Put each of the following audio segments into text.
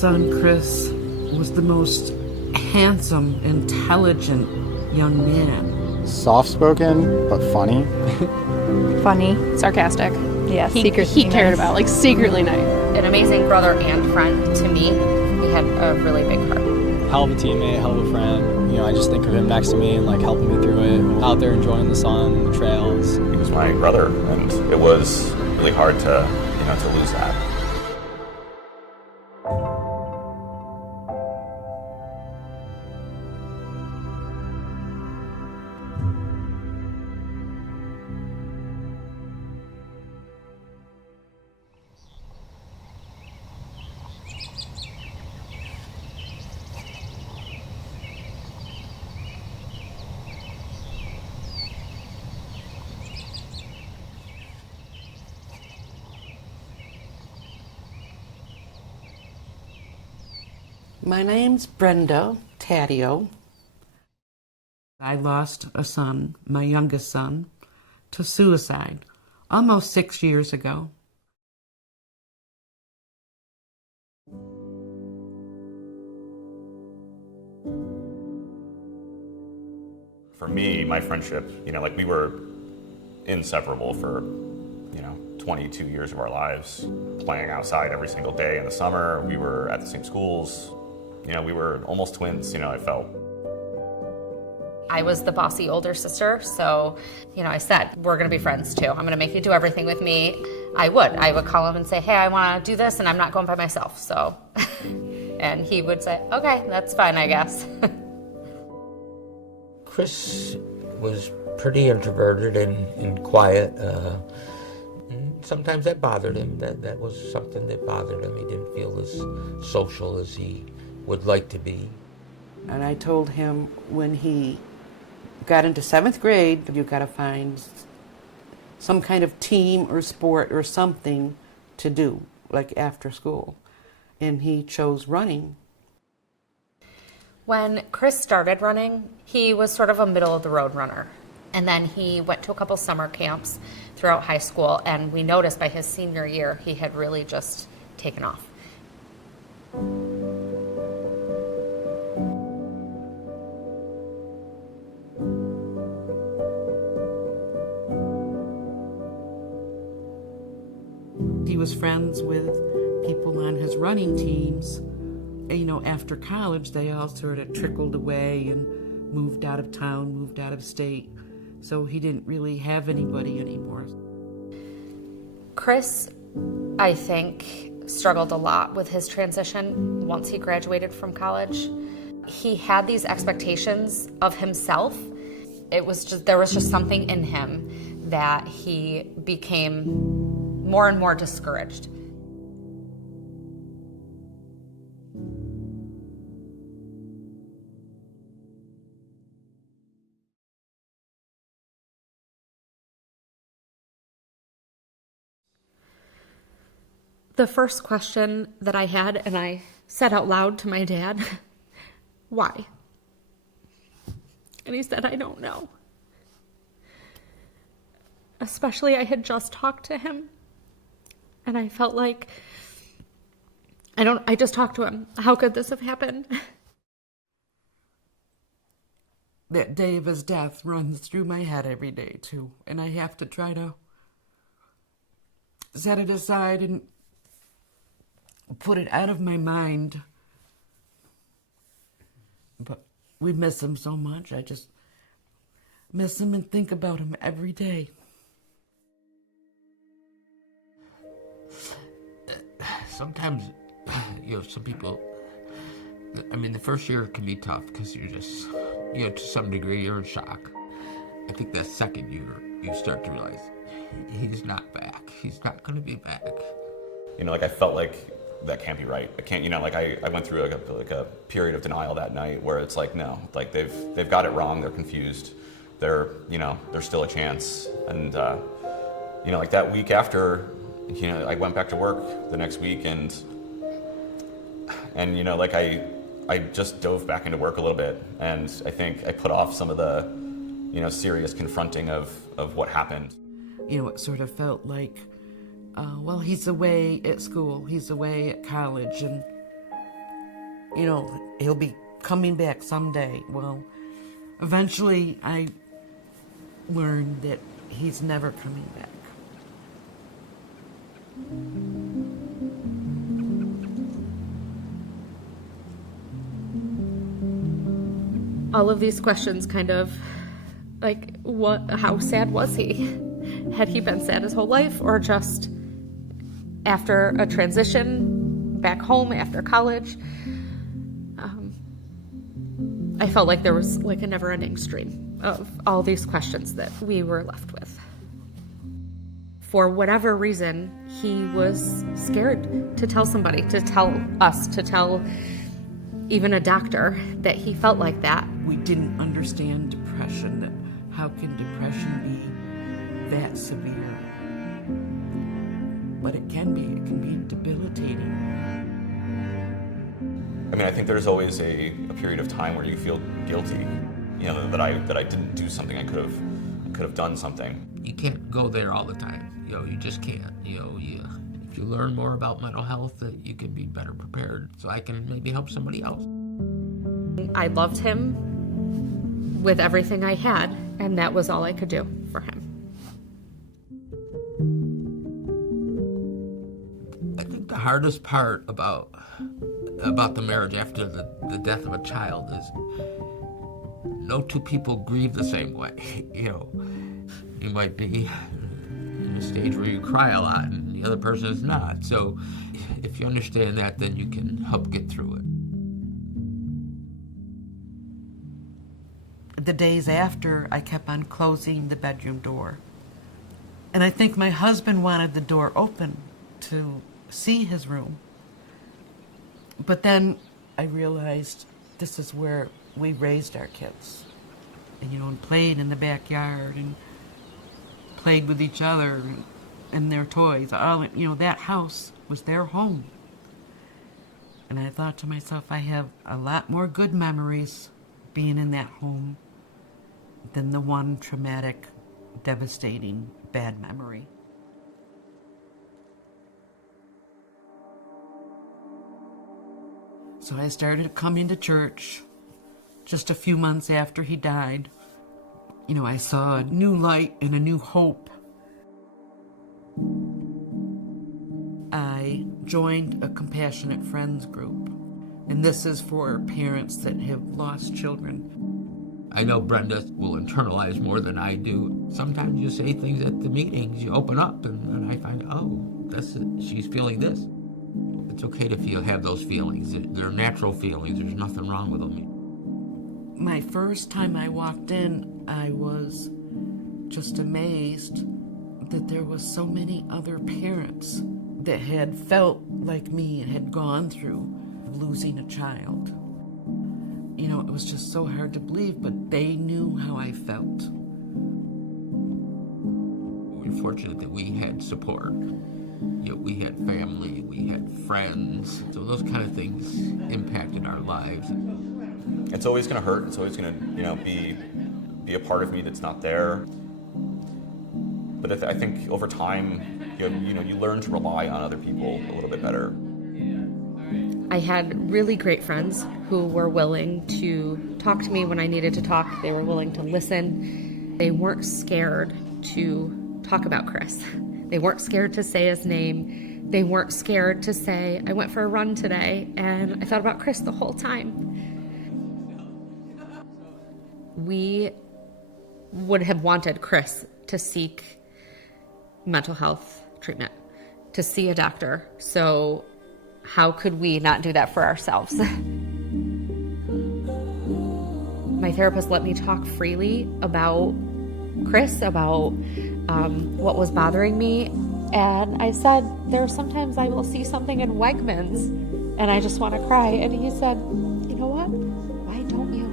son, Chris, was the most handsome, intelligent young man. Soft-spoken, but funny. Funny. Sarcastic. Yeah, He cared about, like, secretly nice. An amazing brother and friend to me. He had a really big heart. Hell of a teammate, hell of a friend. You know, I just think of him next to me and like helping me through it, out there enjoying the sun, the trails. He was my brother, and it was really hard to lose that. My name's Brenda Taddeo. I lost a son, my youngest son, to suicide almost 6 years ago. For me, my friendship, we were inseparable for, 22 years of our lives, playing outside every single day in the summer. We were at the same schools. We were almost twins, I felt. I was the bossy older sister, so, I said, we're gonna be friends too. I'm gonna make you do everything with me. I would call him and say, hey, I wanna do this and I'm not going by myself, so. And he would say, okay, that's fine, I guess. Chris was pretty introverted and quiet. Sometimes that bothered him. That was something that bothered him. He didn't feel as social as he would like to be. And I told him when he got into 7th grade, you gotta find some kind of team or sport or something to do, like after school. And he chose running. When Chris started running, he was sort of a middle of the road runner. And then he went to a couple summer camps throughout high school, and we noticed by his senior year, he had really just taken off. He was friends with people on his running teams. After college, they all sort of trickled away and moved out of town, moved out of state. So he didn't really have anybody anymore. Chris, I think, struggled a lot with his transition once he graduated from college. He had these expectations of himself. There was just something in him that he became more and more discouraged. The first question that I had, and I said out loud to my dad, why? And he said, I don't know. Especially I had just talked to him, and I felt like, I just talked to him. How could this have happened? That day of his death runs through my head every day, too. And I have to try to set it aside and put it out of my mind. But we miss him so much. I just miss him and think about him every day. Sometimes, some people, the first year can be tough because you're just, to some degree, you're in shock. I think that second year, you start to realize he's not back. He's not going to be back. I felt like that can't be right. I can't, I went through like a period of denial that night where it's like, no, like they've got it wrong. They're confused. There's still a chance. And, like that week after, I went back to work the next week and I just dove back into work a little bit. And I think I put off some of the, serious confronting of what happened. It sort of felt like, well, he's away at school, he's away at college, and he'll be coming back someday. Well, eventually I learned that he's never coming back. All of these questions kind of like, how sad was he? Had he been sad his whole life, or just after a transition back home after college? I felt like there was like a never-ending stream of all these questions that we were left with. For whatever reason, he was scared to tell somebody, to tell us, to tell even a doctor that he felt like that. We didn't understand depression, that how can depression be that severe? But it can be debilitating. I mean, I think there's always a period of time where you feel guilty, that I didn't do something. I could have done something. You can't go there all the time. You just can't. If you learn more about mental health, you can be better prepared. So I can maybe help somebody else. I loved him with everything I had, and that was all I could do for him. I think the hardest part about the marriage after the death of a child is no two people grieve the same way. You might be in a stage where you cry a lot and the other person is not. So if you understand that, then you can help get through it. The days after, I kept on closing the bedroom door. And I think my husband wanted the door open to see his room. But then I realized this is where we raised our kids. And played in the backyard and played with each other and their toys. That house was their home. And I thought to myself, I have a lot more good memories being in that home than the one traumatic, devastating, bad memory. So I started coming to church just a few months after he died. I saw a new light and a new hope. I joined a Compassionate Friends group, and this is for parents that have lost children. I know Brenda will internalize more than I do. Sometimes you say things at the meetings, you open up, and I find, she's feeling this. It's okay to have those feelings. They're natural feelings. There's nothing wrong with them. My first time I walked in, I was just amazed that there was so many other parents that had felt like me and had gone through losing a child. It was just so hard to believe, but they knew how I felt. We're fortunate that we had support. We had family, we had friends. So those kind of things impacted our lives. It's always going to hurt. It's always going to, be a part of me that's not there. But I think over time, you learn to rely on other people a little bit better. I had really great friends who were willing to talk to me when I needed to talk. They were willing to listen. They weren't scared to talk about Chris. They weren't scared to say his name. They weren't scared to say, I went for a run today and I thought about Chris the whole time. We would have wanted Chris to seek mental health treatment, to see a doctor. So how could we not do that for ourselves? My therapist let me talk freely about Chris, about what was bothering me. And I said, there are sometimes I will see something in Wegmans and I just want to cry. And he said, you know what? Why don't you?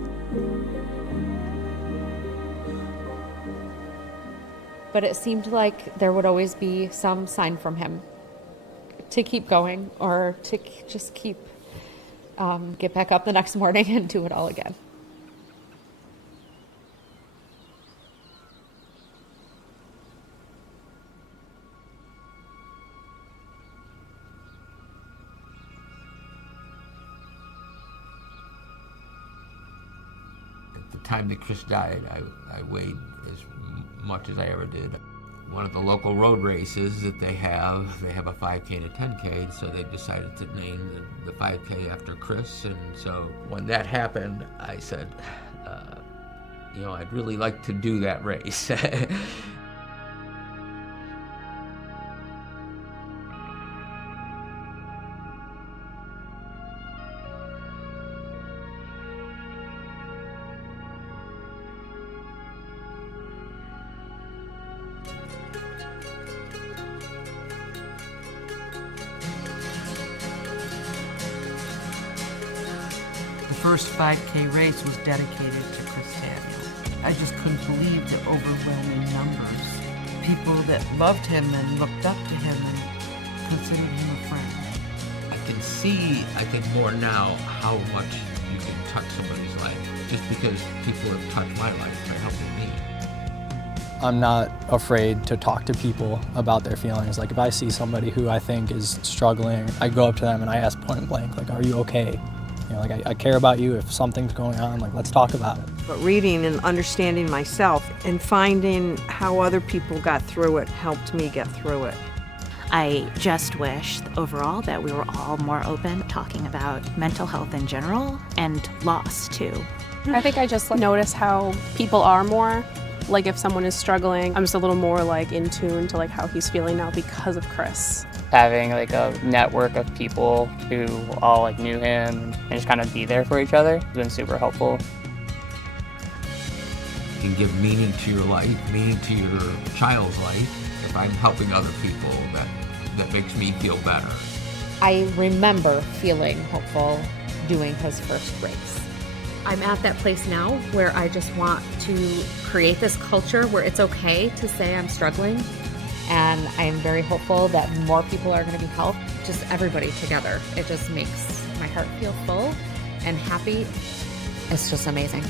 But it seemed like there would always be some sign from him to keep going or to just keep, get back up the next morning and do it all again. time that Chris died, I weighed as much as I ever did. One of the local road races that they have a 5K and a 10K, so they decided to name the 5K after Chris. And so when that happened, I said, I'd really like to do that race. The first 5K race was dedicated to Chris Daniel. I just couldn't believe the overwhelming numbers. People that loved him and looked up to him and considered him a friend. I can see, I think more now, how much you can touch somebody's life just because people have touched my life by helping me. I'm not afraid to talk to people about their feelings. Like if I see somebody who I think is struggling, I go up to them and I ask point blank, like, are you okay? I care about you. If something's going on, like, let's talk about it. But reading and understanding myself and finding how other people got through it helped me get through it. I just wish overall that we were all more open talking about mental health in general and loss too. I think I just notice how people are more, like if someone is struggling, I'm just a little more like in tune to like how he's feeling now because of Chris. Having like a network of people who all like knew him and just kind of be there for each other has been super helpful. You can give meaning to your life, meaning to your child's life. If I'm helping other people, that makes me feel better. I remember feeling hopeful doing his first race. I'm at that place now where I just want to create this culture where it's okay to say I'm struggling. And I'm very hopeful that more people are going to be helped, just everybody together. It just makes my heart feel full and happy. It's just amazing.